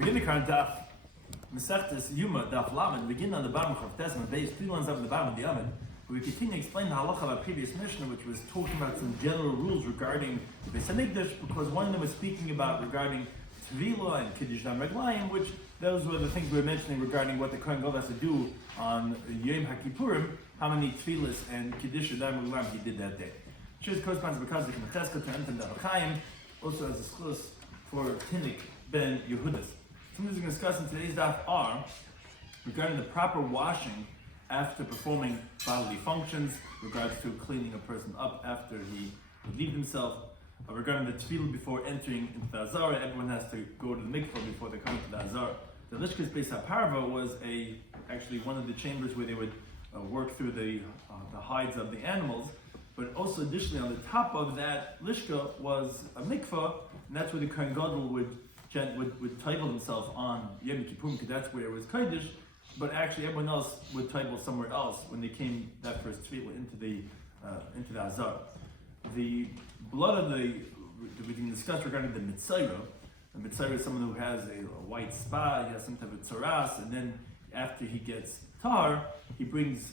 Begin the current Daf Mesechta Yoma Daf Lamed. Begin on the bottom of Testament base, 3 lines up at the bottom of the oven. We continue to explain the halacha of our previous Mishnah, which was talking about some general rules regarding the Beis Hamikdash, because one of them was speaking about regarding Tvila and Kiddush Dam Reglayim, which those were the things we were mentioning regarding what the Kohen Gadol has to do on Yom HaKippurim, how many Tfilas and Kiddush Dam Reglayim he did that day. Which corresponds because of the Cheskot to Enten Da'achayim, also as a schus for Tinnik ben Yehudis. Some things we're going to discuss in today's daf are regarding the proper washing after performing bodily functions, regards to cleaning a person up after he relieved himself, regarding the tefillah before entering into the Azara. Everyone has to go to the mikvah before they come to the Azara. The Lishkas Beis HaParva was actually one of the chambers where they would work through the hides of the animals, but also additionally on the top of that Lishka was a mikvah, and that's where the Kohen Gadol would table himself on Yom Kippurim, because that's where it was Kodesh, but actually everyone else would table somewhere else when they came that first tefillah into the Azar. The blood of we can discuss regarding the Mitzayra. The Mitzayra is someone who has a white spot, he has some type of tzaras, and then after he gets tar, he brings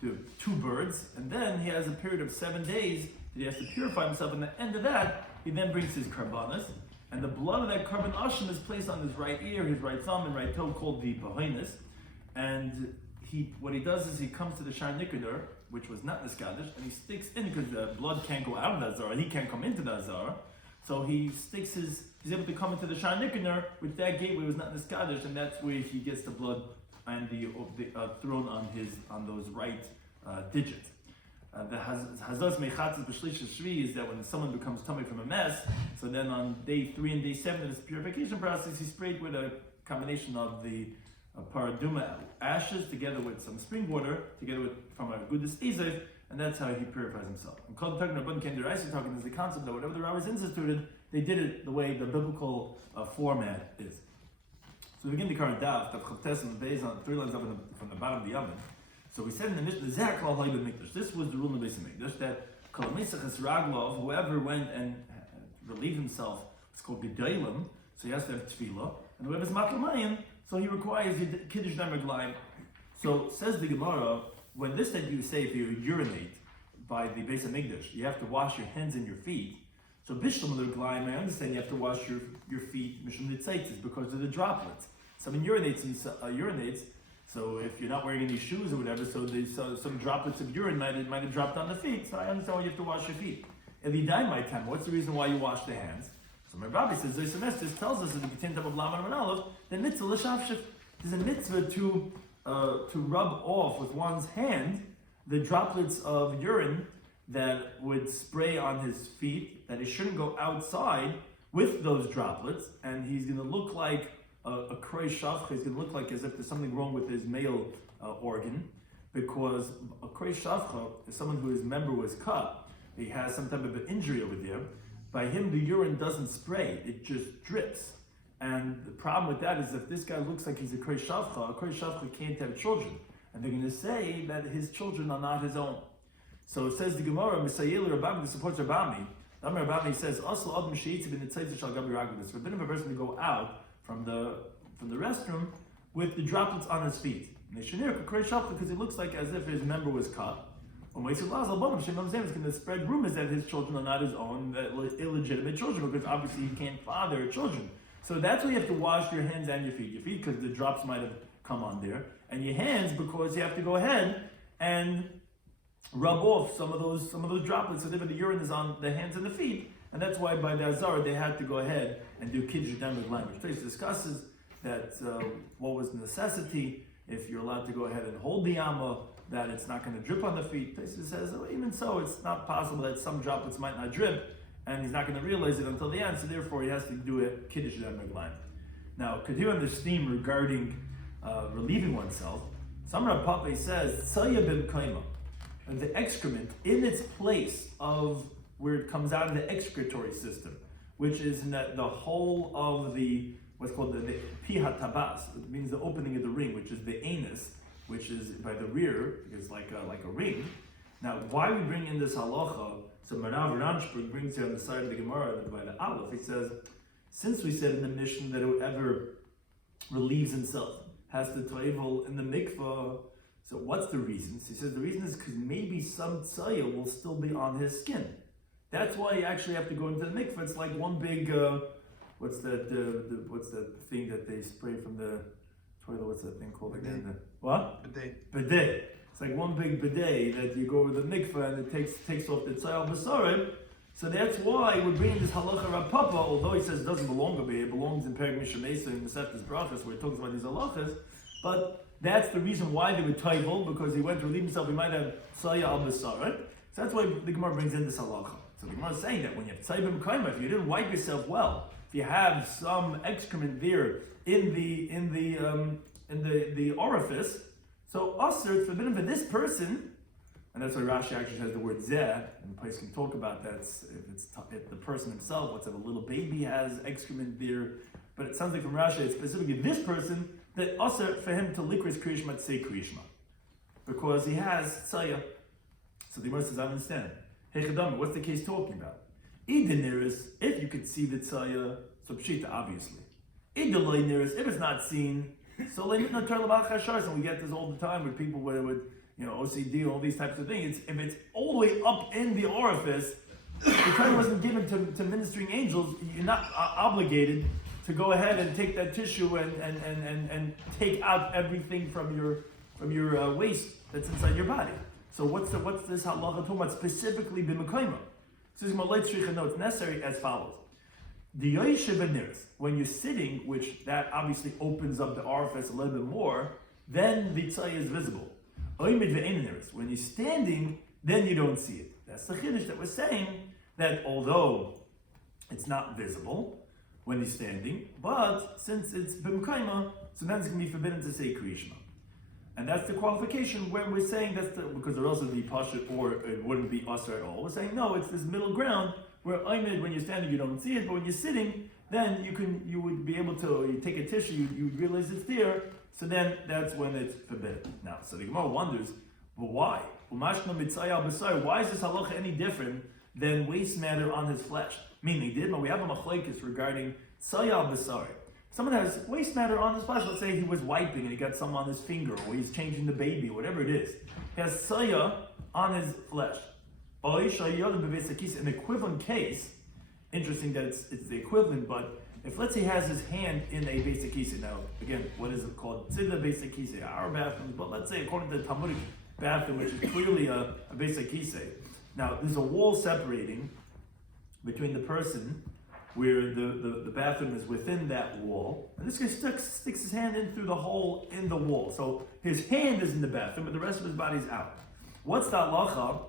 the 2 birds, and then he has a period of 7 days that he has to purify himself, and at the end of that, he then brings his karbanas. And the blood of that carbon ashim is placed on his right ear, his right thumb, and right toe, called the pahoinis. And what he does is he comes to the Shar Nikadar, which was not Niskadish, and he sticks in, because the blood can't go out of the Azara, he can't come into the Azara. So he's able to come into the Shar Nikadar, which that gateway was not Niskadish, and that's where he gets the blood and the thrown on those right digits. The Hazos Mechatzes B'Shlish Shvi is that when someone becomes tummy from a mess, so then on day 3 and day 7 of this purification process, he's sprayed with a combination of the paraduma ashes together with some spring water, from a good Ezef, and that's how he purifies himself. And Kol Tagna Bun Ken Deraisa talking is the concept that whatever the rabbis instituted, they did it the way the biblical format is. So we begin the current daf, Daf Chavtes and Beis on 3 lines up from the bottom of the oven. So we said in the Mishnah, this was the rule in the Beis Hamikdash, that whoever went and relieved himself, it's called Gedalim, so he has to have tefillah, and whoever's matlamayim, so he requires Kiddush Dam Reglayim. So says the Gemara, when this that you say if you urinate by the Beis Hamikdash, you have to wash your hands and your feet. So Bishlam Reglayim, I understand you have to wash your feet, Mishlam Nitzaitis, because of the droplets. Someone urinates, so if you're not wearing any shoes or whatever, so some droplets of urine might have dropped on the feet. So I understand why you have to wash your feet. Elidai my time. What's the reason why you wash the hands? So my rabbi says this semester tells us in the Ketin of Laman and Aleph that mitzvah l'shavshif. There's a mitzvah to rub off with one's hand the droplets of urine that would spray on his feet. That it shouldn't go outside with those droplets, and he's going to look like a kroi shavcha. Is going to look like as if there's something wrong with his male organ, because a kroi shavcha is someone whose member was cut. He has some type of an injury over there. By him, the urine doesn't spray; it just drips. And the problem with that is if this guy looks like he's a kroi shavcha can't have children, and they're going to say that his children are not his own. So it says the Gemara, Misayel Rabbi, this supports Rabbi. Rabbi says, "Also, Adam sheitz bin nitzaytis shal gabi raglis." Forbidden for a person to go out from the restroom with the droplets on his feet. Because it looks like as if his member was cut. It's going to spread rumors that his children are not his own, that illegitimate children, because obviously he can't father children. So that's why you have to wash your hands and your feet. Your feet because the drops might have come on there, and your hands because you have to go ahead and rub off some of those droplets, so that the urine is on the hands and the feet. And that's why by the Azar they had to go ahead and do Kiddush Dam Reglayim, which Trace discusses that what was the necessity, if you're allowed to go ahead and hold the Yoma, that it's not going to drip on the feet. Trace says, even so, it's not possible that some droplets might not drip, and he's not going to realize it until the end, so therefore he has to do it Kiddush Dam Reglayim. Now, continue on this theme regarding relieving oneself. Samar Pape says, Tzaya ben Kaima, the excrement in its place of where it comes out of the excretory system, which is in the whole of what's called the pihat tabas. It means the opening of the ring, which is the anus, which is by the rear, it's like a ring. Now, why we bring in this halacha? So Manav Ranshberg brings here on the side of the Gemara by the Aleph. He says since we said in the Mishnah that whoever relieves himself has to toivel in the mikvah, so what's the reason? So he says the reason is because maybe some tzaya will still be on his skin. That's why you actually have to go into the mikvah. It's like one big, what's that thing that they spray from the toilet? What's that thing called again? What? Bidet. It's like one big bidet that you go with the mikvah and it takes off the tzayal b'sarim. So that's why we're bringing this halacha Rav Papa, although he says it doesn't belong over here, it belongs in Perek Mishamesa in Masechtas Brachas where he talks about these halachas. But that's the reason why they would toivel, because he went to relieve himself, he might have tzaya al b'sarim. So that's why the Gemara brings in this halacha. So the Gemara is saying that when you have tzaya b'mekayma, if you didn't wipe yourself well, if you have some excrement there in the orifice, so usher, it's forbidden for this person, and that's why Rashi actually has the word zeh, and the place can talk about that, if the person himself, let's say a little baby has excrement there, but it sounds like from Rashi, it's specifically this person, that usher for him to likris kriyishma to say kriyishma, because he has tzaya. So the Gemara says, I understand. Hey Chadam, what's the case talking about? Idiniris, if you could see the tzaya, so pshita, obviously. Idiniris, if it's not seen, so and we get this all the time with people with OCD, all these types of things. If it's all the way up in the orifice, the Torah wasn't given to ministering angels. You're not obligated to go ahead and take that tissue and take out everything from your waste that's inside your body. So what's this halacha talking about specifically b'mekayma? So it's necessary as follows. The Yoshev Niris, when you're sitting, which that obviously opens up the orifice a little bit more, then the tzaya is visible. When you're standing, then you don't see it. That's the chiddush that we're saying, that although it's not visible when he's standing, but since it's b'mekayma, so then it's going to be forbidden to say kriyishma. And that's the qualification when we're saying because there else would be pashut or it wouldn't be usher at all. We're saying no, it's this middle ground where when you're standing you don't see it, but when you're sitting, then you would be able to, you take a tissue, you would realize it's there, so then that's when it's forbidden. Now, so the Gemara wonders, well, why? Why is this halacha any different than waste matter on his flesh? Meaning, we have a machlekes regarding tzaya b'sari. Someone has waste matter on his flesh. Let's say he was wiping and he got some on his finger, or he's changing the baby, whatever it is. He has tzaya on his flesh. An equivalent case, interesting that it's the equivalent, but if let's say he has his hand in a basic kise, now again, what is it called? It's in the basic kise, our bathrooms, but let's say according to the Talmudic bathroom, which is clearly a basic kise. Now there's a wall separating between the person where the bathroom is within that wall, and this guy sticks his hand in through the hole in the wall. So his hand is in the bathroom, but the rest of his body's out. What's the halacha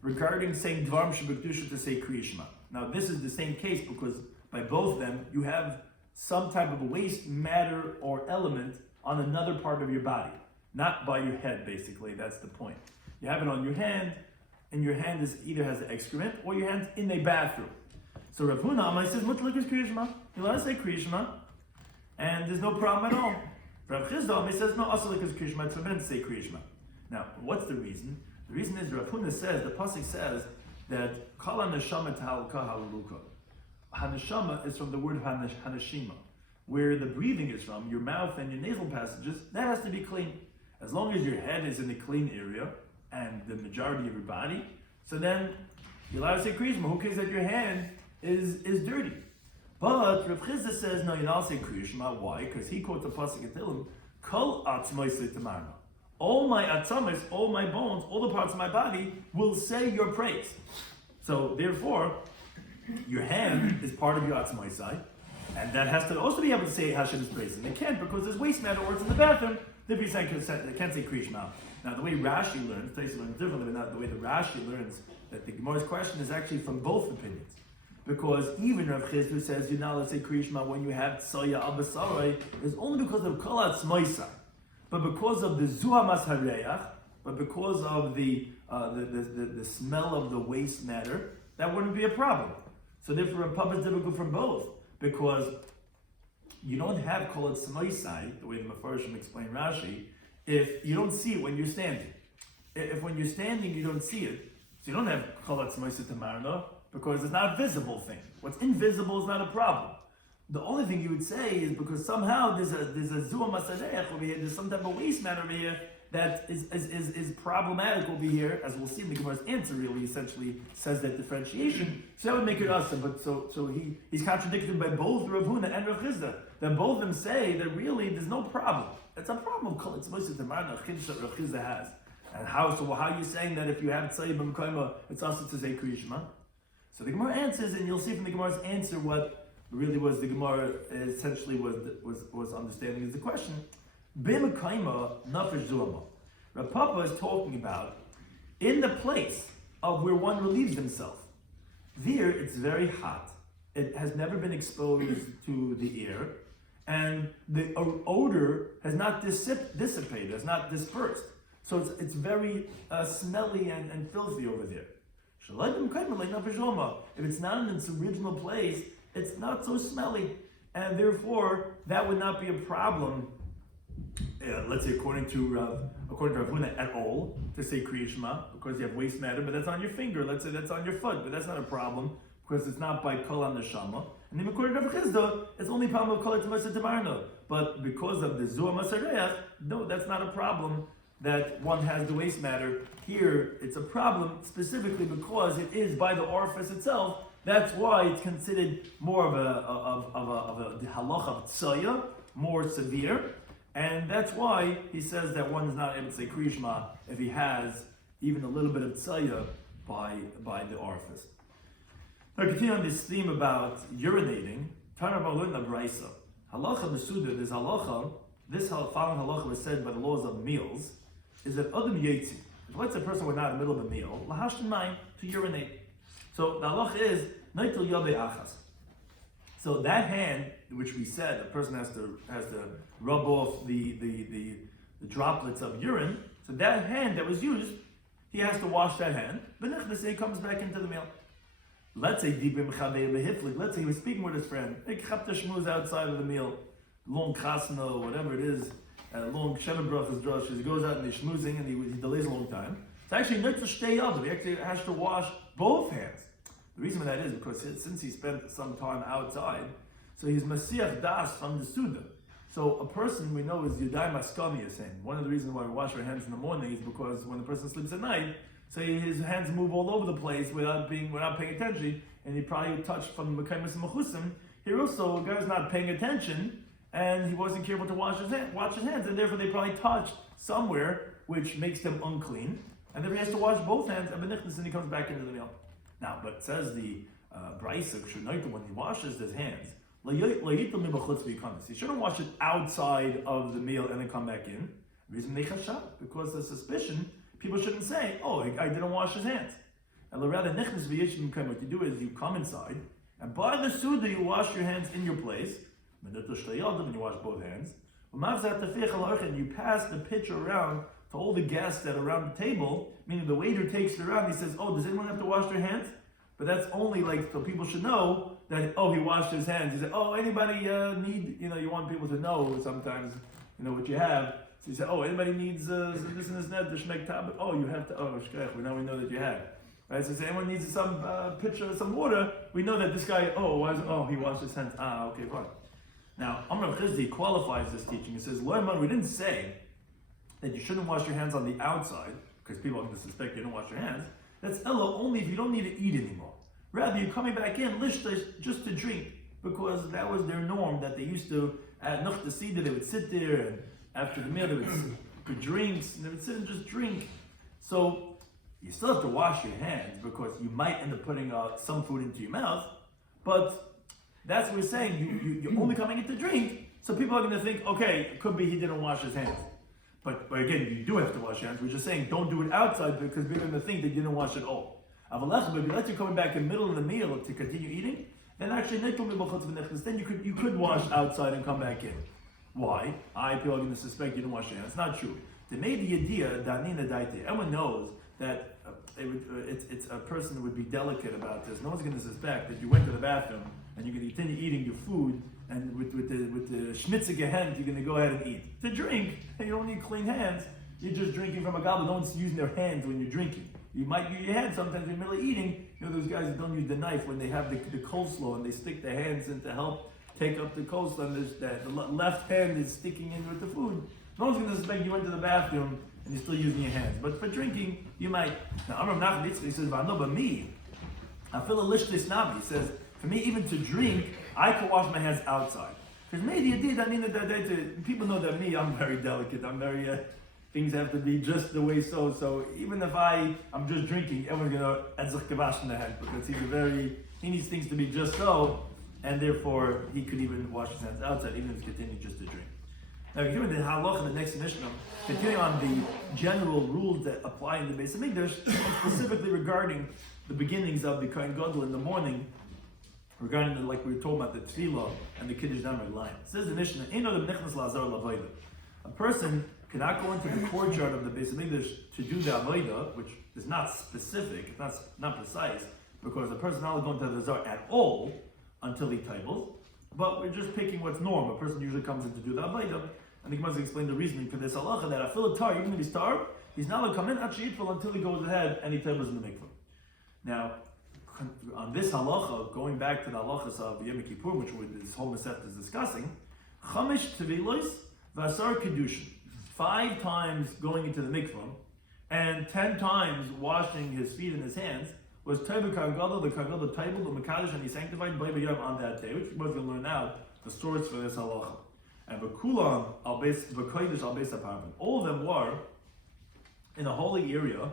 regarding saying dvarim shebekdusha to say kriyishma? Now this is the same case because by both of them you have some type of waste matter or element on another part of your body, not by your head. Basically, that's the point. You have it on your hand, and your hand either has excrement or your hand's in a bathroom. So Rav Huna Amai says, "Mutlikus kriyishma." You let us say kriyishma, and there's no problem at all. Rav Chizda Amai says, "No, asalikus kriyishma." It's forbidden to say kriyishma. Now, what's the reason? The reason is Rav Huna says the pasuk says that kala neshama tahalka haluka. Haneshama is from the word haneshima, where the breathing is from, your mouth and your nasal passages. That has to be clean. As long as your head is in a clean area and the majority of your body, so then you're allowed to say kriyishma. Who cares that your hand is dirty? But Rav Chizda says, no, you're not say kriyishma. Why? Because he quotes the pasuk in Tehillim, kol atzmoisei tamarna. All my atzamis, all my bones, all the parts of my body will say your praise. So therefore, your hand is part of your atzmoisei, and that has to also be able to say Hashem's praise. And they can't because there's waste matter or it's in the bathroom. They can't say kriyishma. Now the way Rashi learns, Taisa learns differently, but not the way the Rashi learns, that the Gemara's question is actually from both opinions. Because even Rav Chizda says you're not allowed to say kriyishma when you have tzaya al basarei is only because of kol atzmoisei. But because of the zuhamas hareach, but because of the smell of the waste matter, that wouldn't be a problem. So therefore, a pub is difficult from both, because you don't have kol atzmoisei, the way the Mefarshim explain Rashi, if you don't see it when you're standing. If when you're standing you don't see it, so you don't have kol atzmoisei tamarna, because it's not a visible thing. What's invisible is not a problem. The only thing you would say is because somehow there's a zua masareach over here, there's some type of waste matter over here that is problematic over here, as we'll see in the Gemara's answer. Really, essentially says that differentiation. So that would make it asa. But so he's contradicted by both Rav Huna and Rav Chisda. That both of them say that really there's no problem. It's a problem of kol. It's most of the marna that Rav Chisda has. And how are you saying that if you have tzayib b'mkoima, it's also to say kriyishma? So the Gemara answers, and you'll see from the Gemara's answer what really was the Gemara essentially was understanding is the question. B'mkoima nafesh zuama. Rav Papa is talking about in the place of where one relieves himself. There, it's very hot. It has never been exposed to the air, and the odor has not dissipated, has not dispersed. So it's very smelly and filthy over there. If it's not in its original place, it's not so smelly, and therefore that would not be a problem. Let's say according to Rav Huna at all to say Kriya Shema because you have waste matter, but that's on your finger. Let's say that's on your foot, but that's not a problem because it's not by kol neshama. And then according to Rav Chisda, it's only problem of kol tamarna. But because of the zua masareach, no, that's not a problem that one has the waste matter. Here, it's a problem specifically because it is by the orifice itself. That's why it's considered more of a halacha of tzaya, more severe. And that's why he says that one is not able to say Kriya Shema if he has even a little bit of tzaya by the orifice. Now, continue on this theme about urinating. Halacha Mesuda, this halacha, this following halacha was said by the laws of meals, is that Adam Yetzi. If let's say a person were not in the middle of a meal, lahashtin mayim, to urinate. So the halacha is neitel yodei achas. So that hand, which we said a person has to rub off the droplets of urine. So that hand that was used, he has to wash that hand. But he comes back into the meal. Let's say let's say he was speaking with his friend. Outside of the meal, long chasna, whatever it is, long sheva brachas drushes. He goes out and he's schmoozing and he delays a long time. It's actually not to stay up. He actually has to wash both hands. The reason for that is because since he spent some time outside, so he's masiach das from the suda. So a person we know is yudai maskami is saying. One of the reasons why we wash our hands in the morning is because when the person sleeps at night, so his hands move all over the place without paying attention, and he probably touched from the mekaymis mechusim. Here also, a guy's not paying attention, and he wasn't careful to wash his hands, and therefore they probably touched somewhere which makes them unclean, and therefore he has to wash both hands, and he comes back into the meal. Now, but says the Brisa, when he washes his hands, he shouldn't wash it outside of the meal and then come back in. Reason because the suspicion, people shouldn't say, oh, I didn't wash his hands. And rather, what you do is you come inside, and by the Suda you wash your hands in your place, and you wash both hands, and you pass the pitcher around to all the guests that are around the table, meaning the waiter takes it around, he says, oh, does anyone have to wash their hands? But that's only so people should know that, oh, he washed his hands. He said, oh, anybody need, you want people to know sometimes, what you have. So you say, oh, anybody needs this and this and that, the shmek tablet? Oh, you have to, oh, shkech, now we know that you have. Right, so say anyone needs some pitcher, some water, we know that this guy, he washed his hands. Ah, okay, fine. Now, Amr Chizdi qualifies this teaching. He says, we didn't say that you shouldn't wash your hands on the outside, because people are going to suspect you don't wash your hands. That's Ella only if you don't need to eat anymore. Rather, you're coming back in, lishtash, just to drink, because that was their norm, that they used to, at Nuch Sida, they would sit there, and after the meal, they would sit for drinks, and they would sit and just drink. So, you still have to wash your hands, because you might end up putting some food into your mouth, but that's what we're saying, you're only coming in to drink, so people are going to think, okay, it could be he didn't wash his hands. But again, you do have to wash your hands. We're just saying don't do it outside because we're going to think that you didn't wash it all. But if you let you coming back in the middle of the meal to continue eating, then actually then you could wash outside and come back in. Why? People are going to suspect you didn't wash your hands. It's not true. They made the idea danina daite. Everyone knows that it's a person would be delicate about this. No one's going to suspect that you went to the bathroom and you're going to continue eating your food. And with the schmitzige hand, you're going to go ahead and eat. To drink, and you don't need clean hands. You're just drinking from a goblet. No one's using their hands when you're drinking. You might use your hands sometimes in the middle of eating. Those guys that don't use the knife when they have the coleslaw and they stick their hands in to help take up the coastline, the left hand is sticking in with the food, no one's going to suspect you went to the bathroom and you're still using your hands. But for drinking, you might. Now, Amram Nachman Yitzchak, he says, "V'ano b'mi, I feel a lish nabi." He says, for me, even to drink, I can wash my hands outside. Because maybe you did. I mean, people know that me, I'm very delicate. I'm very. Things have to be just the way so. So even if I'm just drinking, everyone's gonna edzach gewash in the hand because he needs things to be just so, and therefore he could even wash his hands outside, even if he's continuing just to drink. Now, given the halacha, the next Mishnah, continuing on the general rules that apply in the Beis Hamikdash, specifically regarding the beginnings of the Kohen Gadol in the morning, regarding like we were talking about the tefillah and the kiddush damer line. It says the Mishnah, a person cannot go into the courtyard of the Beis Hamikdash to do the avodah, which is not specific, it's not precise, because the person is not going to the Zar at all until he tables. But we're just picking what's normal. A person usually comes in to do the avodah, and the Gemara explain the reasoning for this halacha that afil tar, even if he's tar, he's not allowed to come in until he goes ahead and he tables in the mikvah. Now, on this halacha, going back to the halachas of Yom Kippur, which this whole Masechet is discussing, chamish tevilos v'asar kedushin, 5 times going into the mikvah, and 10 times washing his feet and his hands, was Teiba Kohen Gadol, the Kohen Gadol table, the Mekadosh, and he sanctified by Yom on that day, which we're going to learn out the source for this halacha. And V'kulam al beis v'kodesh al beis apartment. All of them were in a holy area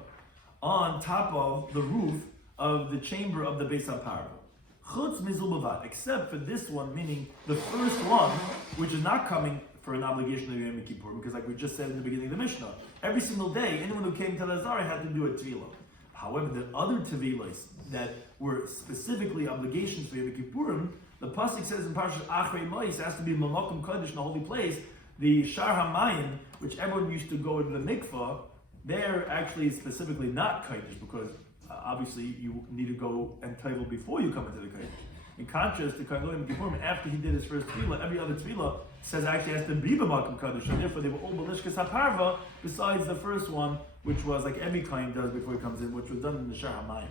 on top of the roof of the chamber of the beis apartment. Chutz mizul bavad, except for this one, meaning the first one, which is not coming for an obligation of Yom Kippur, because like we just said in the beginning of the Mishnah, every single day, anyone who came to the Zara had to do a tevilah. However, the other tevilas that were specifically obligations for Yom Kippurim, the pasuk says in Parashat Achrei Mois, has to be Mamakom Kodesh in a holy place. The Shar HaMayim, which everyone used to go into the mikvah, they're actually specifically not Kodesh, because obviously you need to go and tevel before you come into the Kodesh. In contrast to Yom Kippurim, after he did his first tevilah, every other tevilah says actually has to be B'makom Kodesh, and therefore they were all B'lishkas HaParva, besides the first one, which was like every Kohen does before he comes in, which was done in the Shar HaMayim.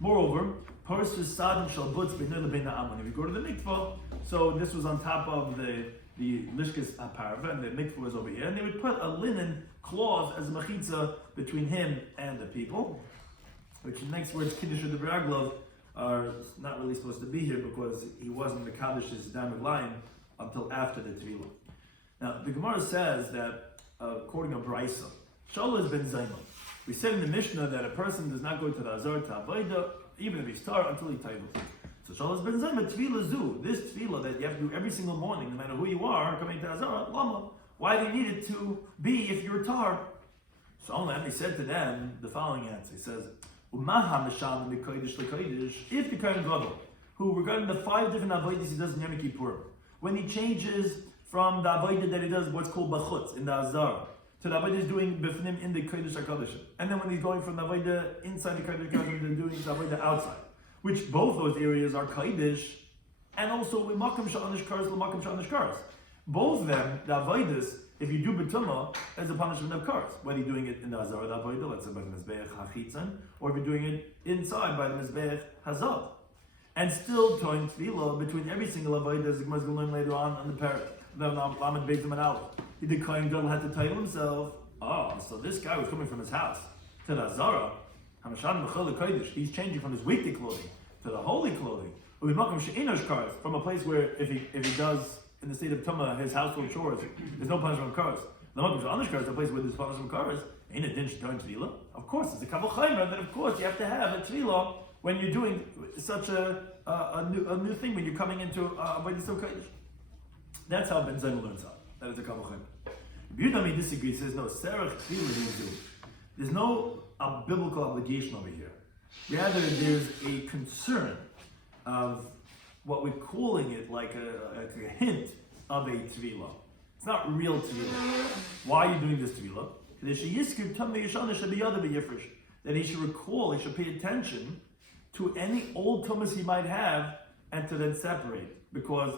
Moreover, Parsus Sadin Shalbutz B'nei L'Bein Ha'amon. If you go to the mikvah, so this was on top of the Lishkas HaParva, and the mikvah was over here, and they would put a linen cloth as a mechitza between him and the people, which the next words, Kiddush of the Beraglov, are not really supposed to be here because he wasn't the Kaddish's Damid line until after the Tevilah. Now, the Gemara says that, according to Brisa, Shaul has been Zayman. We said in the Mishnah that a person does not go to the Azar to Avodah, even if he's tar, until he tables. So Shaul has been Zayman, Tevilah Zu, this Tevilah that you have to do every single morning, no matter who you are, coming to Azar, Lama. Why do you need it to be if you're tar? So only said to them the following answer. He says, if the Kohen Gadol, who regarding the 5 different avodas he does in Yom Kippur, when he changes from the avodah that he does what's called bachutz in the azar to the avodah he's doing b'fnim in the kodesh hakodesh, and then when he's going from the avodah inside the kodesh hakodesh to doing the avodah outside, which both those areas are kodesh, and also makom sha'anish kares l'makom sha'anish kares. Both of them, the avodas, if you do betuma, as a punishment of kares, whether you're doing it in the azar the avodah, let's say by the mizbeach hachitzan, or if you're doing it inside by the mizbeach hazav. And still towing tefillah between every single avodah, as the Gemara is going to learn later on the parak. The Lamed Beit and Aleph. The Kohen Gadol had to tell himself, so this guy was coming from his house to the Azara, he's changing from his weekday clothing to the holy clothing. From a place where if he does in the state of Tumah his household chores, there's no punishment of cars. The a place where there's punishment of cars. Ain't a din sh'toin tefillah. Of course, it's a kabel chaymer that of course you have to have a tefillah when you're doing such a new thing, when you're coming into Avodah Kodesh. That's how Ben Zayn learns out. That is a kabel chaymer. Yudami disagrees, says no, serach tefillah. There's no biblical obligation over here. Rather, there's a concern of what we're calling it like a hint of a tevilah. It's not real tevilah. Why are you doing this tevilah? That he should recall, he should pay attention to any old tumas he might have and to then separate. Because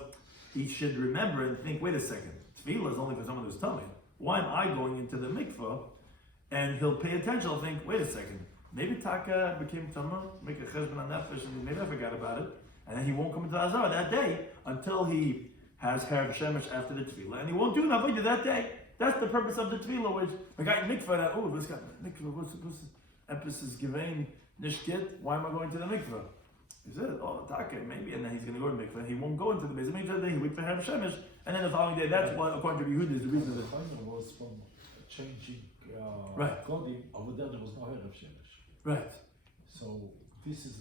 he should remember and think, wait a second, tevilah is only for someone who's tummy. Why am I going into the mikvah? And he'll pay attention, he'll think, wait a second, maybe Taka became tumah, make a cheshbon on nefesh, and maybe I forgot about it. and then he won't come into the Azara that day until he has Harav Shemesh after the Tefillah, and he won't do an Avodah that day. That's the purpose of the Tefillah, which the guy in mikveh that, oh, this guy mikveh, what's emphasis given nishkit? Why am I going to the mikveh? He said, oh, okay, maybe, and then he's going to go to mikveh, and he won't go into the Beis Hamikdash that day. He waits for Harav Shemesh, and then the following day. That's why, according to Yehuda, is the reason that the was from changing right. clothing. Over there was no Harav Shemesh. Right. So this is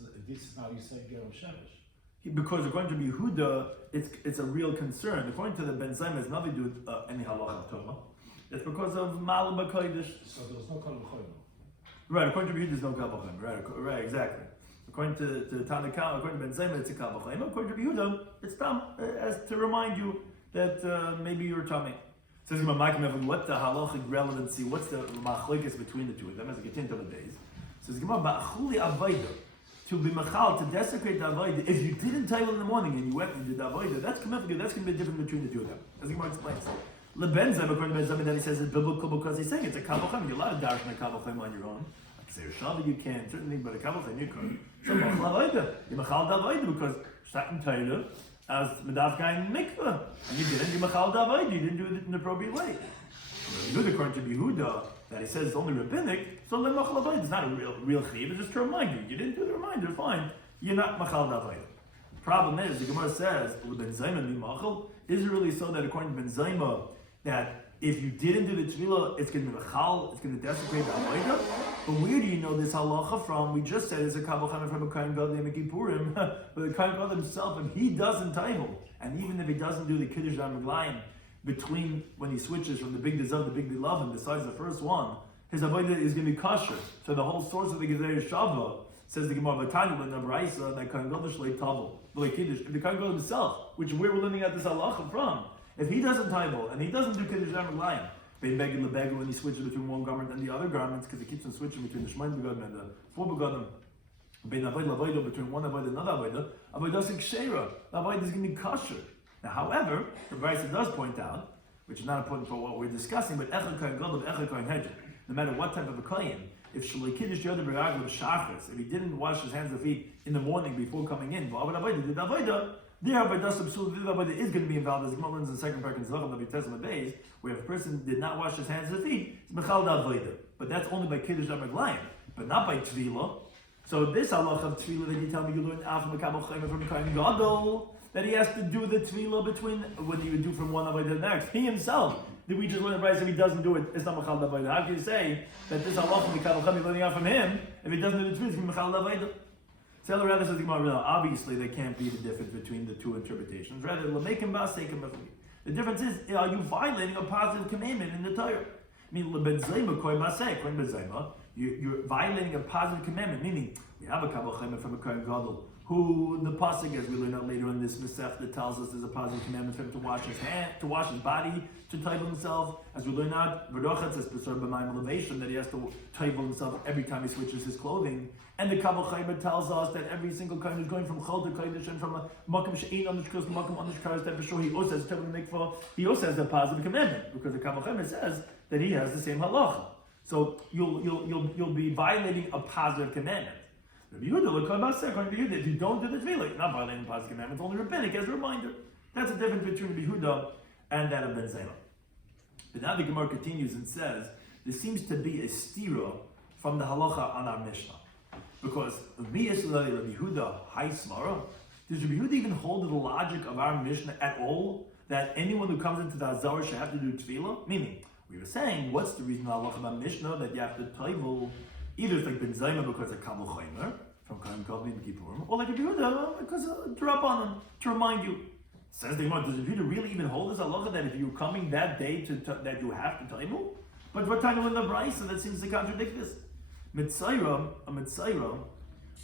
now you say Harav Shemesh. Because according to Yehuda, it's a real concern. According to the Ben Zayma, it's nothing to do with any halacha Torah. It's because of Malam B'Kodesh. So there was no Kal V'Choyim. Right. According to Yehuda, there's no Kal V'Choyim. Right. Exactly. According to Tanakh, according to Ben Zayma, it's a Kal V'Choyim. According to Yehuda, it's tam as to remind you that maybe you're tummy. Says Gemara, what's the halachic relevancy? What's the machlokes between the two of them as we get into the days? Says Gemara, ba'achuli avodah. To be machal, to desecrate the avodah, if you didn't tell in the morning and you went and did the avodah, that's going to be the difference between the two of them. As Gemara explains. Leben Zayma, according to Ben Zayma, that he says it's biblical because he's saying it's a kavochem. You're allowed to darshan a kavochem on your own. Like say Shabbat you can, certainly, but a kavochem you couldn't. So machal avodah, you machal the avodah because shatan Torah as medaf guy in mikveh, and you didn't. You machal the avodah, you didn't do it in the appropriate way. Yehuda, according to Yehuda, that he says it's only rabbinic, so then machal avodah is not a real chiyuv, it's just to remind you. You didn't do the reminder, fine. You're not machal avodah. Problem is, the Gemara says, Ben Zayma mi machal. Is it really so that according to Ben Zayma, that if you didn't do the tefillah, it's going to be machal, it's going to desecrate the avodah? But where do you know this halacha from? We just said it's a kavochem from a kohen gadol in Kippurim, but the kohen gadol himself, if he doesn't taivel, and even if he doesn't do the kiddush hamiglayim, between when he switches from the big dezav to the big delavim, besides the first one, his avodah is going to be kosher. So the whole source of the Gezerah Shavah says the Gemara Batanya when the Braisa that kohen gadol shlei tavel, the kiddush, the kohen gadol himself, which we're learning at this halacha from. If he doesn't taivel and he doesn't do kiddush hamiglayim, bein beged lebeged when he switches between one garment and the other garments, because he keeps on switching between the shmein begadim and the four begadim, bein avodah lavodah between one avodah and another avodah is kshera. The avodah is going to be kosher. Now, however, the Brisa does point out, which is not important for what we're discussing, but echad kohen gadol, echad kohen hedger. No matter what type of a kohen, if shalei kiddush yoder b'raglav shachris, if he didn't wash his hands and feet in the morning before coming in, but avodah did avodah, their avodah subsul, their avodah is going to be invalid. As Gemara learns in the second parak in Zacham, the Testament days, where if a person did not wash his hands and feet, it's mechal avodah. But that's only by kiddush hamiglayim, but not by tefillah. So this halacha of tefillah that you tell me you learn af mekabel chayim from kohen gadol, that he has to do the tefillah between what he would do from one avodah to the next. He himself, did we just learn the Brisa if he doesn't do it, it's not mechal avodah. How can you say that this halacha mekabel chayim is learning out from him if he doesn't do the tefillah? It's mechal avodah. So the Rebbe says, obviously there can't be the difference between the two interpretations. Rather, the difference is, are you violating a positive commandment in the Torah? I mean, you're violating a positive commandment, meaning we have a kavochem from a kohen gadol, who the pasuk, as we learn out later in this Masechta, that tells us there's a positive commandment for him to wash his hand, to wash his body, to taivel himself. As we learn out, V'rochet says elevation that he has to taivel himself every time he switches his clothing. And the Kabbalah tells us that every single kohen is going from chol to kodesh and from a makom she'ein on the shkos to makom on the shkos. That for sure he also has taivel mikvah. He also has a positive commandment because the Kabbalah says that he has the same halacha. So you'll be violating a positive commandment. If you don't do the tefillah, you're not violating a positive commandment. It's only rabbinic as a reminder. That's the difference between Yehuda and that of Ben Zayma. But now the Gemara continues and says there seems to be a stira from the halacha on our Mishnah, because Rabbi Yehuda high smara. Does Rabbi Yehuda even hold to the logic of our Mishnah at all that anyone who comes into the Azara should have to do tefillah? Meaning, we were saying, what's the reason halacha about Mishnah that you have to taivel? Either it's like Ben Zayma because of Kabul Chaymer from Kohen Gadol in Kippurim, or like Rabbi Yehuda because of drop on him to remind you. Says the Gemara, does Rabbi Yehuda really even hold this halacha that if you're coming that day that you have to taivel? But we're talking in the Brisa that seems to contradict this. A Mitzayra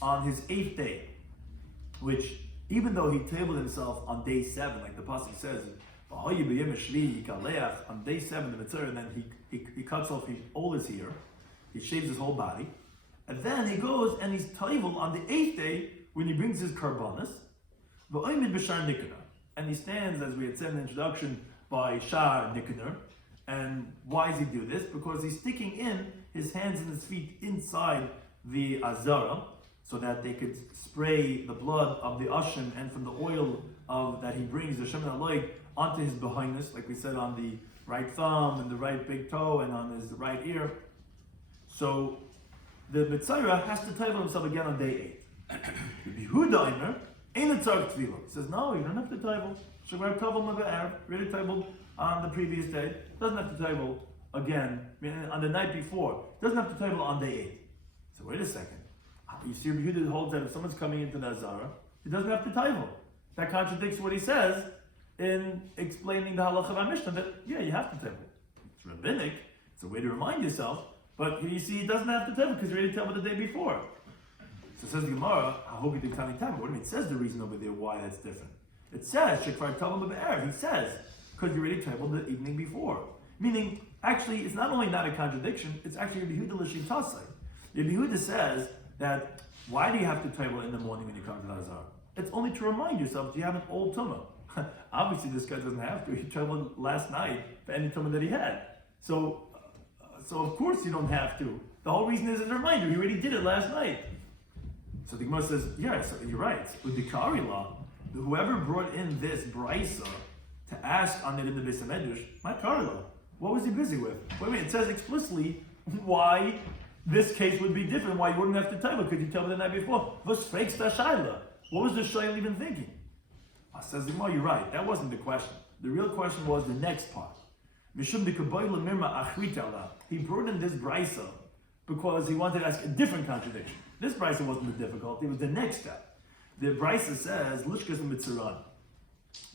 on his 8th day, which even though he tabled himself on day 7, like the pasuk says, on day 7 the Mitzayra, and then he cuts off all his hair, he shaves his whole body, and then he goes and he's taivel on the 8th day when he brings his karbanis, and he stands, as we had said in the introduction, by Shar Nikoner. And why does he do this? Because he's sticking in his hands and his feet inside the Azara. so that they could spray the blood of the ashim and from the oil of that he brings, the shemen aloy, onto his behindus, like we said, on the right thumb and the right big toe and on his right ear. So the Mitzayra has to table himself again on day 8. The Yehuda Eimer ain't a tzarek tefillah. He says, no, you don't have to table. Shagrar table mava'er, really tabled on the previous day. Doesn't have to table again, on the night before. Doesn't have to table on day 8. So wait a second. You see, Yehuda holds that if someone's coming into the Azara, he doesn't have to table. That contradicts what he says in explaining the halacha of our Mishnah that, yeah, you have to table. It's rabbinic. It's a way to remind yourself. But you see, he doesn't have to table because he already tabled the day before. So says the Gemara, I hope you did tell me time. What do you mean? It says the reason over there why that's different. It says, Shekvar Tavam B'Erev. He says, because you already tabled the evening before. Meaning, actually, it's not only not a contradiction, it's actually Rabbi Yehuda L'Shim Tasai. Rabbi Yehuda says that, why do you have to table in the morning when you come to the Azar? It's only to remind yourself that you have an old tumah. Obviously, this guy doesn't have to. He traveled last night for any tumah that he had. So of course you don't have to. The whole reason is a reminder. He already did it last night. So the Gemara says, yeah, so you're right. With the Kari law, whoever brought in this brisa to ask on it in the Beis HaMedrash, my Kari law, what was he busy with? Wait a minute, it says explicitly why this case would be different, why you wouldn't have to tell it, because you tell me the night before. What was the Shayla even thinking? Says the Gemara, you're right, that wasn't the question. The real question was the next part. He brought in this brisa because he wanted to ask a different contradiction. This brisa wasn't the difficulty, it was the next step. The brisa says, Lishkas Mitzaran,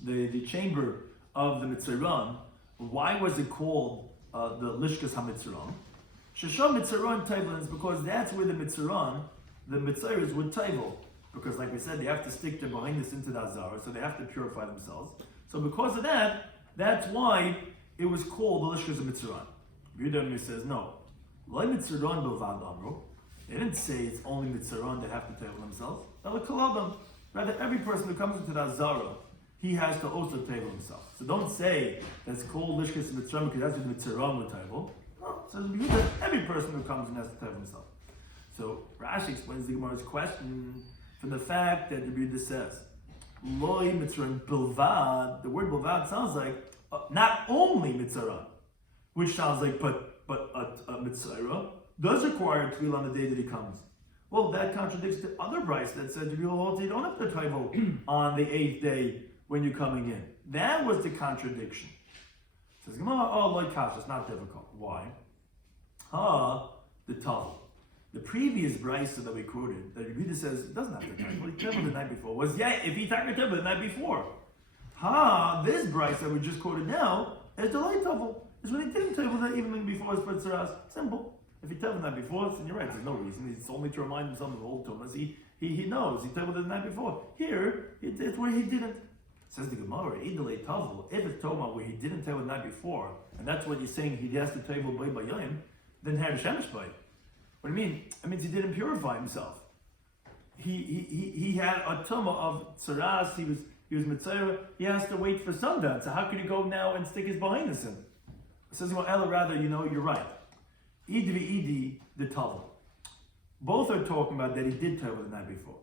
the chamber of the Mitzaran. Why was it called the Lishkas HaMitzaran? Shesham Mitzaran Taivan, because that's where the Mitzayras would table. Because like we said, they have to stick their behindus into the Azara, so they have to purify themselves. So because of that, that's why it was called the Lishkas of Mitzaran. Yehuda says, no. Lo Mitzaran Bilvad Amru. They didn't say it's only Mitzaran that have to table themselves. Rather, every person who comes into the Azara, he has to also table himself. So don't say that's called Lishkas of Mitzaran because that's what Mitzaran would table. No, it says Yehuda, every person who comes in has to table himself. So Rashi explains the Gemara's question from the fact that the Yehuda says, Loi Mitzaran Bilvad, the word Bilvad sounds like not only Mitzaran, which sounds like, but a Mitzayra does require tefillah on the day that he comes. Well, that contradicts the other brayse that says you don't have to table on the 8th day when you're coming in. That was the contradiction. Says Gemara, oh, like Kasha, it's not difficult. Why? The Tal. The previous brayse that we quoted, that Yehuda says it doesn't have to table. He tabled the night before. Was if he tabled the night before. This brayse that we just quoted now is the light table. It's when he didn't table the evening before his Pritzaras. Simple. If he tabled the night before, then you're right, there's no reason. It's only to remind himself of old Thomas. He knows. He tabled the night before. Here, it's where he didn't. Says the Gemara, Idale Tavel, if it's Toma where he didn't table the night before, and that's what you're saying he has to table by Bayayim, then had a Shemesh by. What do you mean? It means he didn't purify himself. He had a Toma of Tsaras, he was Mitzayra, he has to wait for sundown. So how can he go now and stick his behind us in? It says, well, Ella, rather, you're right. Idi the Tavel. Both are talking about that he did table the night before.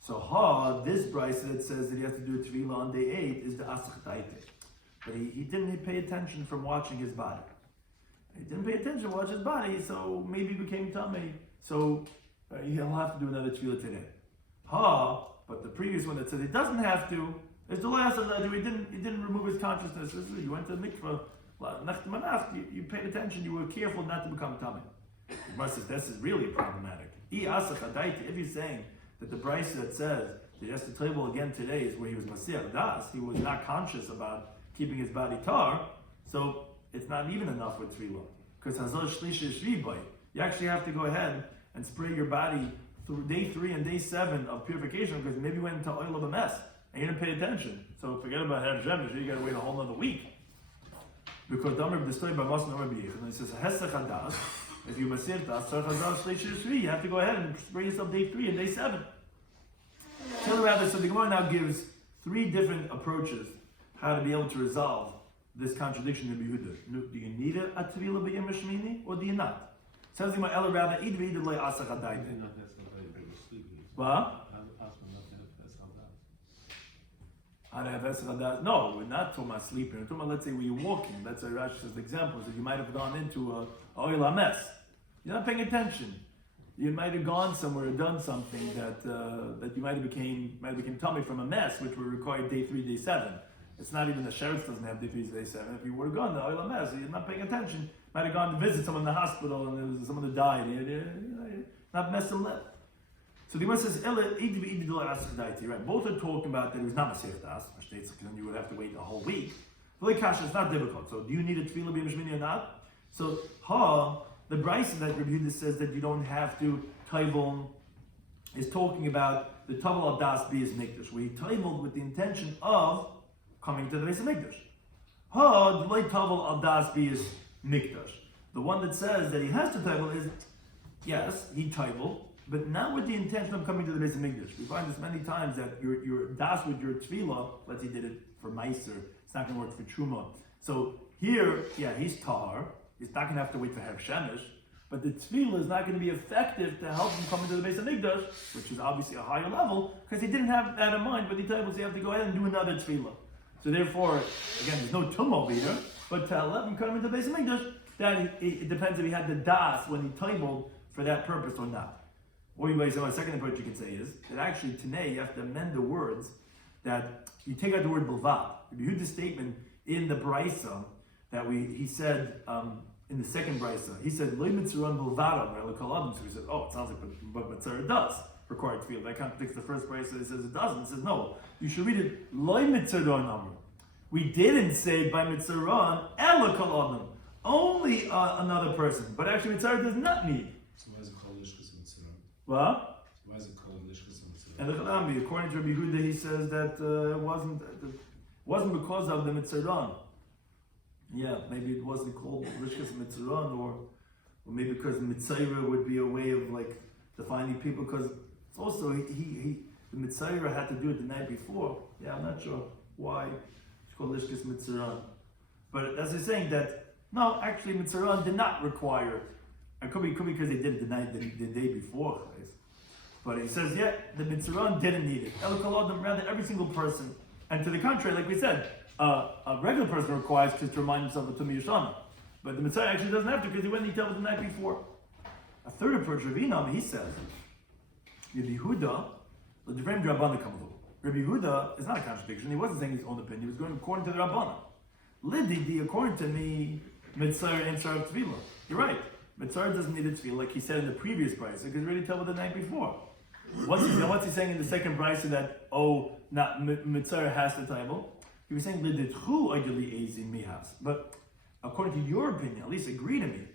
So this brayse that says that he has to do a tefillah on day 8 is the asach daite. But he didn't pay attention from watching his body. He didn't pay attention to watch his body, so maybe he became tummy. So he'll have to do another tefillah today. But the previous one that says he doesn't have to is the last of that. He didn't remove his consciousness. You went to the mikvah, you paid attention, you were careful not to become tummy. The Gemara says this is really problematic. If he's saying that the brayse that says that he has to table again today is where he was Masir Das, he was not conscious about keeping his body tar, so it's not even enough with tefillah. Because Hazal Shlisha Shviboy, you actually have to go ahead and spray your body through day 3 and day 7 of purification because maybe you went into oil of a mess and you didn't pay attention. So forget about Her Shemesh, you gotta wait a whole another week. Because Damar B'Destoy B'Mas Nomer B'Yich, and it says Hesach Hadas, if you Masir Das, so Hazal Shlisha Shvi, you have to go ahead and spray yourself day 3 and day 7. So the Gemara now gives 3 different approaches how to be able to resolve this contradiction in Yehuda. Do you need a tefillah b'yom hashmini or do you not? Says the Gemara, rather, What? No, we're not talking about sleeping. We're talking about, let's say, when you're walking. That's why Rashi says the example is that you might have gone into a oil mess. You're not paying attention. You might have gone somewhere or done something that you might have became tummy from a mess, which would require day 3, day 7. It's not even the sheriff doesn't have day 3, day 7. If you would have gone to oil mess, you're not paying attention. Might have gone to visit someone in the hospital and there was someone that died. You're not messing left. So the Gemara says, right? Both are talking about that it was not Masech Das, because then you would have to wait a whole week. It's not difficult. So do you need a tefillah b'mishmini or not? So the brisa that Rabbi Yehuda says that you don't have to tayvul is talking about the tavel al das bi is mikdash, where he tayvul with the intention of coming to the Beis Hamikdash. The light tavel al das bi is mikdash. The one that says that he has to tayvul is, yes, he tayvul, but not with the intention of coming to the Beis Hamikdash. We find this many times that your das with your tefillah, let's say he did it for meiser, it's not going to work for truma. So here, he's tahar. He's not going to have to wait for Herb Shemesh, but the tefillah is not going to be effective to help him come into the Beis Hamikdash, which is obviously a higher level, because he didn't have that in mind. But the Torah was you have to go ahead and do another tefillah. So therefore, again, there's no tumah either. But to let him come into the Beis Hamikdash, that it depends if he had the das when he taibled for that purpose or not. Or you might say, a second approach you can say is that actually today you have to amend the words that you take out the word bilvad. If you heard the statement in the brisa that he said in the second brisa, he said loy mitzaron bilvadam or lekol. So he said, it sounds like but mitzara does require tefillah. That contradicts the first brisa. It says it doesn't. It says no. You should read it loy mitzaron amr. We didn't say by mitzaron el lekol only another person, but actually mitzara does not need. So why is it called lishkas mitzara? What? Why is it called lishkas mitzara? And according to Rabbi Yehuda, he says that it wasn't because of the mitzaron. Yeah, maybe it wasn't called Rishkas Mitzaron, or maybe because Mitzayra would be a way of like defining people, because it's also the Mitzayra had to do it the night before. Yeah, I'm not sure why it's called Rishkas Mitzaron. But as he's saying that, no, actually Mitzaron did not require, it could be because they did it the day before. But he says, the Mitzaron didn't need it. El Kol, rather every single person. And to the contrary, like we said, a regular person requires to remind himself of Tumah Yashana. But the Messiah actually doesn't have to because he went and he told it the night before. A third approach, Ravinam, he says, Rabbi Yehuda, the different Rabbanah comes over. Rabbi Yehuda is not a contradiction. He wasn't saying his own opinion. He was going according to the Rabbanah. Lididi, according to me, Mitzvah and Sarah Tefillah. You're right. Mitzvah doesn't need a tefillah, like he said in the previous brisa, because he already told it the night before. What's he saying in the second brisa that, Mitzvah has the table? He was saying, but according to your opinion, at least agree to me,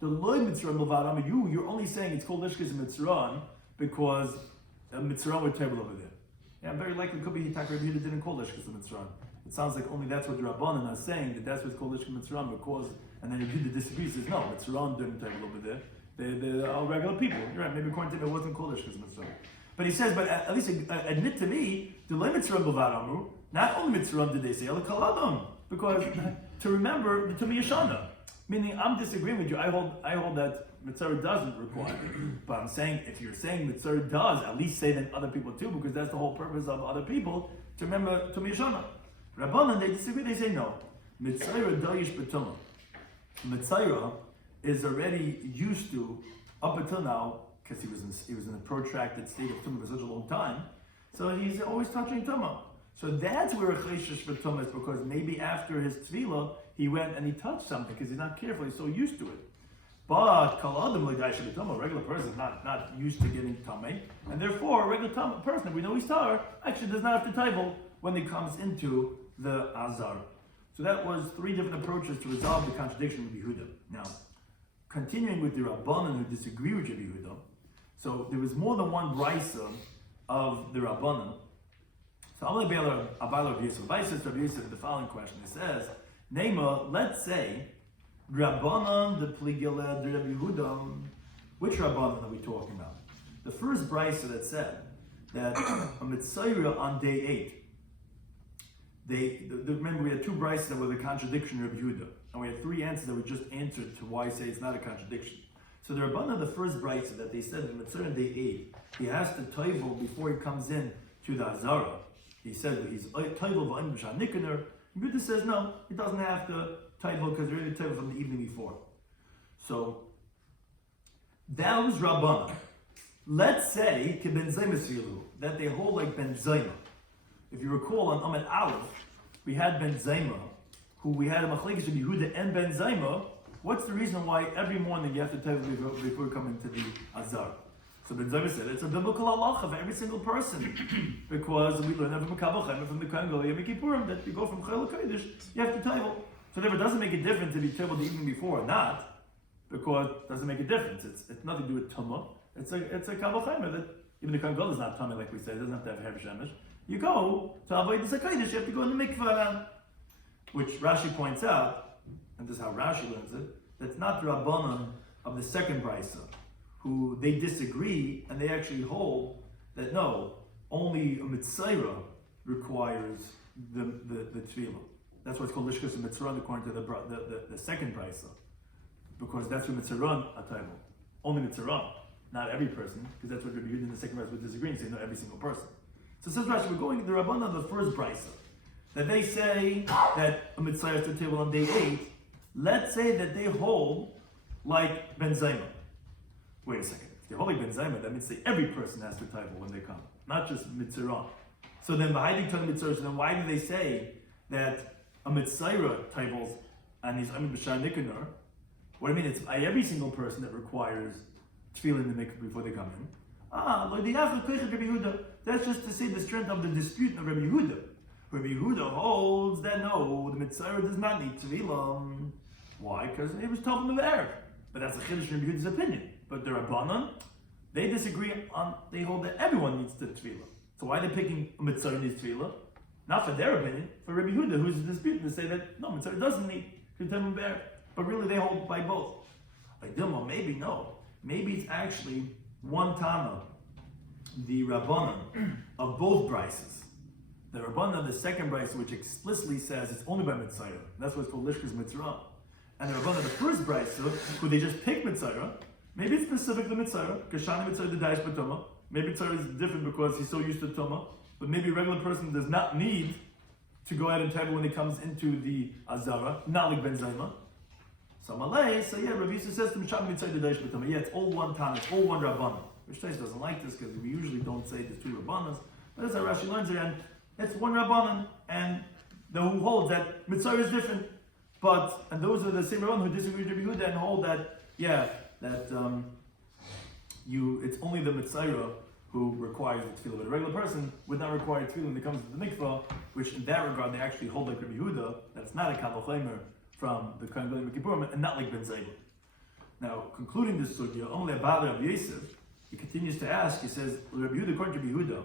the loy mitzvah milvad, you're only saying it's called lishkas mitzvah because mitzvah were table over there. Yeah, very likely it could be Rabbi Yehuda didn't call lishkas mitzvah. It sounds like only that's what the Rabbanan are saying, that's what's called lishkas mitzvah because, and then Rabbi Yehuda disagrees, says no, mitzvah didn't table over there. They're all regular people. You're right, maybe according to him it wasn't called lishkas mitzvah. But he says, but at least admit to me, the loy mitzvah milvad amru. Not only mitzvah did they say, because to remember the Tumah Yashana. Meaning, I'm disagreeing with you. I hold that mitzvah doesn't require. But I'm saying, if you're saying mitzvah does, at least say that other people too, because that's the whole purpose of other people, to remember Tumah Yashana. Rabbanan, they disagree, they say no. Mitzvah dayish b'tumah. Mitzvah is already used to, up until now, because he was in a protracted state of tumah for such a long time, so he's always touching tumah. So that's where a chayshish for tumah is, because maybe after his tefillah, he went and he touched something because he's not careful, he's so used to it. But kal adam l'dai sheb'tumah, a regular person is not used to getting tumah, and therefore a regular person, if we know he's tar, actually does not have to taivel when he comes into the azar. So that was 3 different approaches to resolve the contradiction with Yehuda. Now, continuing with the Rabbanan who disagree with Rabbi Yehuda, so there was more than one brisa of the Rabbanan. So I'm going to be able to Rabbi Yosef. Rabbi Yosef, the following question. It says, Nema, let's say, Rabbanan the Pligila the Rabbi Yehuda. Which Rabbanan are we talking about? The first brisa that said that a mitzayra on day 8. Remember, we had 2 brisas that were the contradiction of Rabbi Yehuda, and we had 3 answers that we just answered to why I say it's not a contradiction. So So the Rabbanah, the first brayso that they said in Mitzvah day 8, he has to toivel before he comes in to the Azara. He said he's toivel v'ayin b'shan nikoner. Buddha says no, he doesn't have to toivel because he already toivel from the evening before. So that was Rabbanah. Let's say that they hold like Ben Zayma. If you recall on Amid Aleph, we had Ben Zayma, who we had a Machlekes of Yehuda and Ben Zayma. What's the reason why every morning you have to toivel before you come into the Azar? So Ben Zayma said it's a biblical halacha of every single person, because we learn from the Kohen Gadol Yom Kippurim that you go from Chayil Kodesh, you have to toivel. So therefore, it doesn't make a difference if you toivel the evening before or not, because it doesn't make a difference. It's nothing to do with tumah. It's a kavachaymer that even the Kohen Gadol is not tummy like we said. It doesn't have to have Hev Shemesh. You go to avoid the Kodesh, you have to go in the mikvah, which Rashi points out, and this is how Rashi learns it. That's not the Rabbanan of the second brayso, who they disagree and they actually hold that no, only a mitzayra requires the tefillah. That's what's called lishkas and mitzvah according to the second brayso, because that's what mitzvah a table. Only mitzvah, not every person, because that's what Rabbi Yehuda in the second brayso would disagree and say no, every single person. So says Rashi, we're going to the Rabbanan of the first brayso, that they say that a mitzvah is to table on day 8. Let's say that they hold like Ben Zayma. Wait a second. If they hold like Ben Zayma, that means that every person has to table when they come, not just mitzvah. So then, why do they say that a mitzvah tables and he's b'shar nikoner? What do I mean? It's every single person that requires tefillah in the mikveh before they come in. That's just to say the strength of the dispute of Rabbi Yehuda. Rabbi Yehuda holds that no, the mitzvah does not need tefillah. Why? Because it was told from the Arab. But that's a chiddush in Rabbi Yehuda's opinion. But the Rabbanan, they disagree on. They hold that everyone needs the tefillah. So why are they picking a mitzvah needs tefillah? Not for their opinion, for Rabbi Yehuda, who's disputing to say that no, mitzvah doesn't need to bear. But really, they hold by both. Like Dilma, maybe no. Maybe it's actually one Tana, the Rabbanan of both brises. The Rabbanan of the second brayso, which explicitly says it's only by mitzvah. That's what's called lishkas mitzvah. And the Rabbanan of the first brayso, who they just pick mitzvah. Maybe it's specific to mitzvah. Kashani mitzvah the daish b'tumah. Maybe mitzvah is different because he's so used to tumah. But maybe a regular person does not need to go ahead and table when he comes into the azara, not like Ben Zayma. So Malay, so yeah, Rabbi Yisrael says to Misham mitzvah the daish b'tumah. Yeah, it's all one time, it's all one Rabbanan. Which doesn't like this because we usually don't say there's two Rabbanans. But that's how Rashi learns it, and it's one Rabbanan, and the who holds that mitzvah is different. And those are the same Rabbanan who disagree with Rabbi Yehuda and hold that it's only the mitzvah who requires the tefillah. But a regular person would not require tefillah when it comes to the mikvah, which in that regard they actually hold like Rabbi Yehuda. That's not a kavachaymer from the Kohen Gadol Yom Kippurim, and not like Ben Zayma. Now, concluding this sugya, only a Ba'al of Yosef, he continues to ask. He says, Rabbi Yehuda, according to Rabbi Yehuda,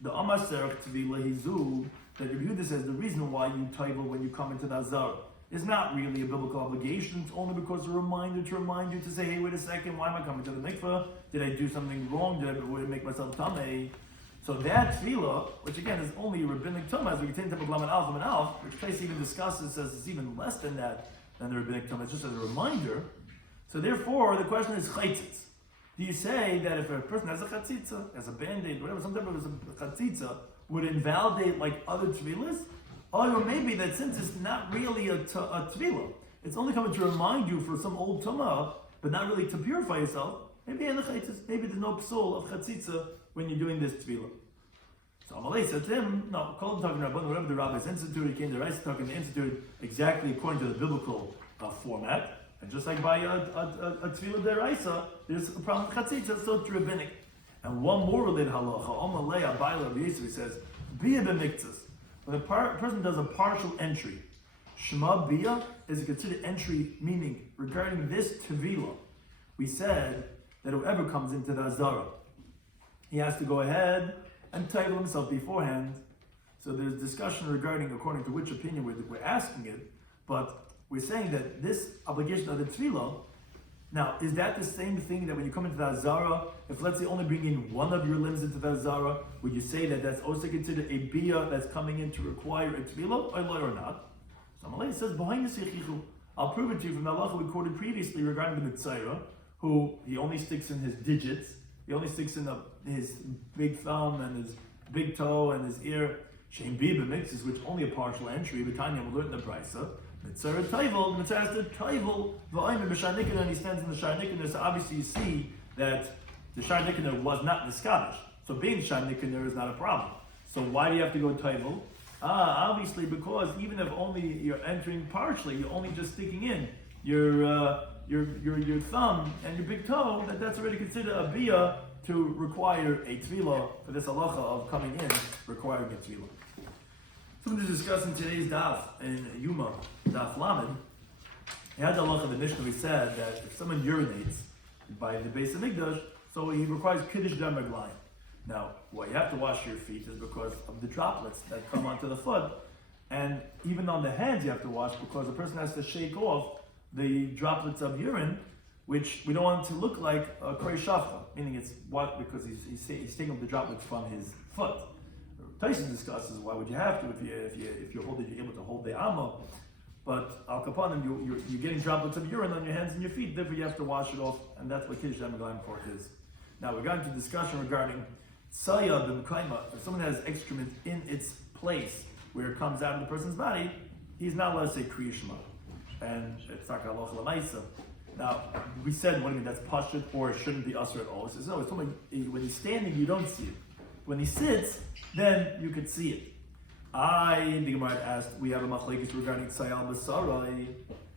the Amar Serach Tvila Hizu, that Rabbi Yehuda says the reason why you toivel when you come into the Azar is not really a biblical obligation. It's only because a reminder to remind you to say, hey, wait a second, why am I coming to the mikveh? Did I do something wrong? Did I make myself tamei? So that tefillah, which again is only rabbinic tumah, as we continue to Lamed Aleph and Aleph, which Tracy even discusses, says it's even less than that, than the rabbinic tumah. It's just as a reminder. So therefore, the question is chaitzitz. Do you say that if a person has a chatzitza, has a band-aid, whatever, some type of a chatzitza, would invalidate like other tefillahs? Or maybe that since it's not really a tefillah, it's only coming to remind you for some old tumah, but not really to purify yourself, maybe there's no psul of chatzitza when you're doing this tefillah. So Amalei said to him, no, call him talking Rabban, whatever the rabbis instituted, he came to Rice talking, they instituted exactly according to the biblical format. And just like by a tefillah deraisa, there's a problem with chatzitza, so it's rabbinic. And one more related halacha, Amalei Abayla of Yisrael says, Bia b'miktzas. When a person does a partial entry, Shema Bia is considered entry, meaning regarding this tevilah, we said that whoever comes into the Azara, he has to go ahead and title himself beforehand. So there's discussion regarding according to which opinion we're asking it, but we're saying that this obligation of the tevilah, now, is that the same thing that when you come into the Azara, if let's say only bring in one of your limbs into the Azara, would you say that that's also considered a bia that's coming in to require a tevilah, or not? So Malay says, behind the Sechichu, I'll prove it to you from the halacha we quoted previously regarding the Mitzayra, who he only sticks in his digits, he only sticks in his big thumb and his big toe and his ear, Shein Biba mixes, which only a partial entry, but Tanya will learn the Brisa. Mitzvah Taival, the Mitzvah has to Taival, V'ayim B'Shar Nikkener, and he stands in the Shar Nikkener, so obviously you see that the Shar Nikkener was not in the Scottish. So being Shar Nikkener is not a problem. So why do you have to go Taival? Obviously because even if only you're entering partially, you're only just sticking in your thumb and your big toe, that's already considered a bia to require a tefillah for this halacha of coming in requiring a tefillah. So we're discussing today's daf in Yoma Daf Lamed. He had the halacha the Mishnah. We said that if someone urinates by the base of Mikdash, so he requires kiddush dam raglayim. Now, why you have to wash your feet is because of the droplets that come onto the foot, and even on the hands you have to wash because the person has to shake off the droplets of urine, which we don't want it to look like a krei shafta, meaning it's what because he's taking the droplets from his foot. Tyson discusses why would you have to if you're able to hold the amma, but al kapanim you're getting droplets of urine on your hands and your feet, therefore you have to wash it off, and that's what kiddush dam raglayim for is. Now we're going to discussion regarding Saya b'mkaima. If someone has excrement in its place where it comes out of the person's body, he's not allowed to say kriya shema, and it's not halacha l'maisa. Now we said, what do you mean that's pashut or it shouldn't be usher at all? It says no. It's something when he's standing you don't see it. When he sits, then you could see it. The Gemara asked, we have a machlekes regarding sayal b'sarai,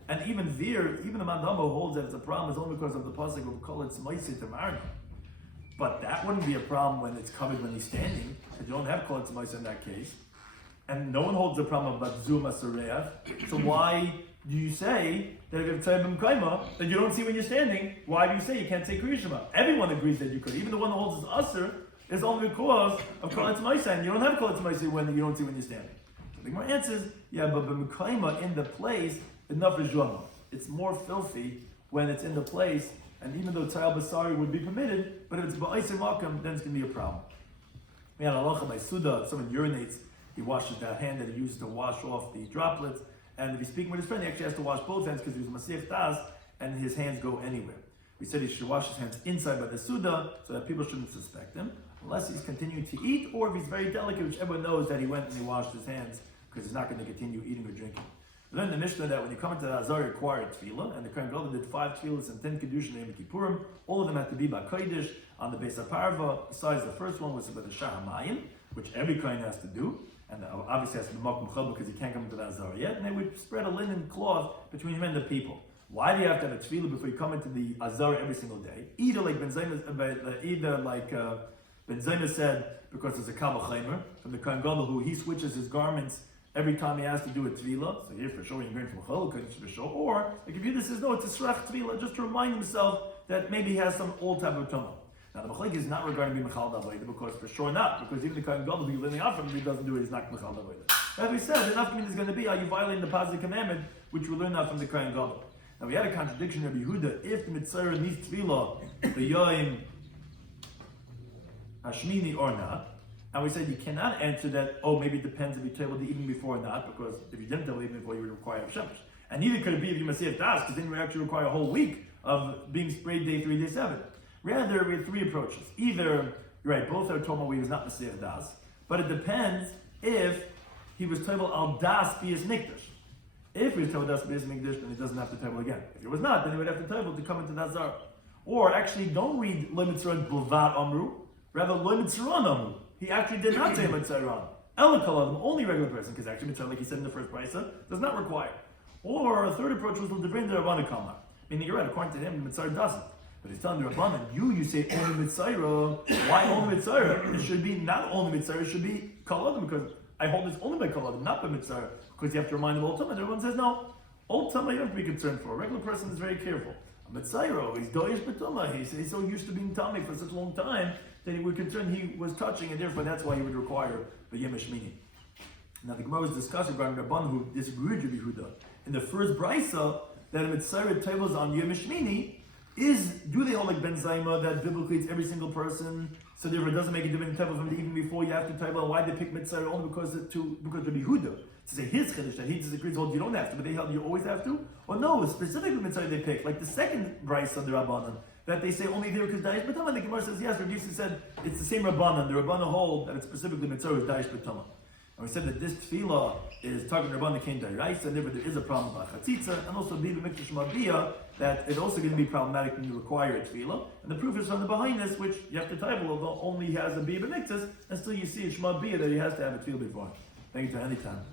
and even there, even the Mandama holds that it's a problem is only because of the pasuk of kol etz ma'aseh tamarna. But that wouldn't be a problem when it's covered when he's standing, because you don't have kol etz ma'aseh in that case. And no one holds the problem about zuma sareach. So why do you say that if you have tzayim b'mkaima that you don't see when you're standing? Why do you say you can't say kriya shema? Everyone agrees that you could. Even the one that holds his usher is only because of kol etz ma'aseh, and you don't have kol etz ma'aseh when you don't see when you're standing. So the Gemara answers, yeah, but b'mkaima in the place enough is yoma. It's more filthy when it's in the place. And even though tzayal basari would be permitted, but if it's ba'isir makam, then it's going to be a problem. We had halacha by Suda, if someone urinates, he washes that hand that he uses to wash off the droplets, and if he's speaking with his friend, he actually has to wash both hands because he was masif das, and his hands go anywhere. We said he should wash his hands inside by the Suda, so that people shouldn't suspect him, unless he's continuing to eat, or if he's very delicate, which everyone knows that he went and he washed his hands, because he's not going to continue eating or drinking. We learned in the Mishnah that when you come into the Azar, you require tefillah, and the Kohen Gadol did 5 tefillahs and 10 kedushin in Yom Kippurim. All of them had to be by kodesh on the base of parva. Besides, the first one was about the shah hamayim, which every Kohen has to do, and obviously has to be makom chal because he can't come into the Azar yet. And they would spread a linen cloth between him and the people. Why do you have to have a tefillah before you come into the Azar every single day? Either like Ben Zayma said, because there's a Kabbalah Chaimer from the Kohen Gadol who he switches his garments every time he has to do a tefillah, so here for sure you're going from chol, for sure. Or like if you says no, it's a srach tefillah, just to remind himself that maybe he has some old type of tumah. Now the machlek is not regarding being mechal d'avodah, because for sure not, because even the Kohen Gadol who you're living out from, if he doesn't do it, he's not mechal d'avodah. As we said, the nafkamin is going to be are you violating the positive commandment, which we learn out from the Kohen Gadol. Now we had a contradiction of Yehuda. If the mitzvah needs tefillah, the yom hashmini or not. And we said you cannot answer that, maybe it depends if you table the evening before or not, because if you didn't table the evening before, you would require a shemesh. And neither could it be if you must say das, because then you would actually require a whole week of being sprayed day 3, day 7. Rather, we have 3 approaches. Either, you're right, both are told he was not Masech das, but it depends if he was table al das bias mikdash. If he was table das bias mikdash, then he doesn't have to table again. If he was not, then he would have to table to come into that zar. Or actually, don't read lo mitzran bulvat amru, rather lo mitzran amru. He actually did not say mitzayran. Elakalam, only regular person, because actually mitzayran, like he said in the first brisa, does not require. Or a third approach was l'divrin the Rabbanan Kama. Meaning you're right, according to him, the mitzayr doesn't. But he's telling the Rabbanan, you say only mitzayra. Why only mitzayra? It should be not only mitzayra, it should be kaladim, because I hold this only by kaladim, not by mitzayra, because you have to remind him all the time. And everyone says, no, old tumah you don't have to be concerned for. A regular person is very careful. A mitzayra, he's doyish betumah. He's so used to being tummy for such a long time that he would concern he was touching, and therefore that's why he would require the yemesh mini. Now the Gemara was discussing regarding Rabban who disagreed with Yehuda. In the first brisa, that a mitzayra tables on yemesh mini, do they all like Ben Zayma that biblically it's every single person, so therefore it doesn't make a difference table from the evening before you have to table? Why they pick mitzayra only because of Yehuda? To say his chiddush that he disagrees, you don't have to, but they held you always have to? Or no, specifically mitzayra they pick, like the second brisa of the Rabbanan. that they say only there because Daish B'Tama. The Gemara says yes. Rabbi Yossi said it's the same Rabbanan. The Rabbanan hold that it's specifically Mitzvah is Daish B'Tama. And we said that this tefillah is talking Rabbanan came Daish, and therefore there is a problem about Chatzitza, and also Biba Mikdash Mabiyah, that it's also going to be problematic when you require a tefillah. And the proof is from the Behind which you have to type, although only has a Biba Mikdash, and still you see a Shema Biyah that he has to have a tefillah before. Thank you to any time.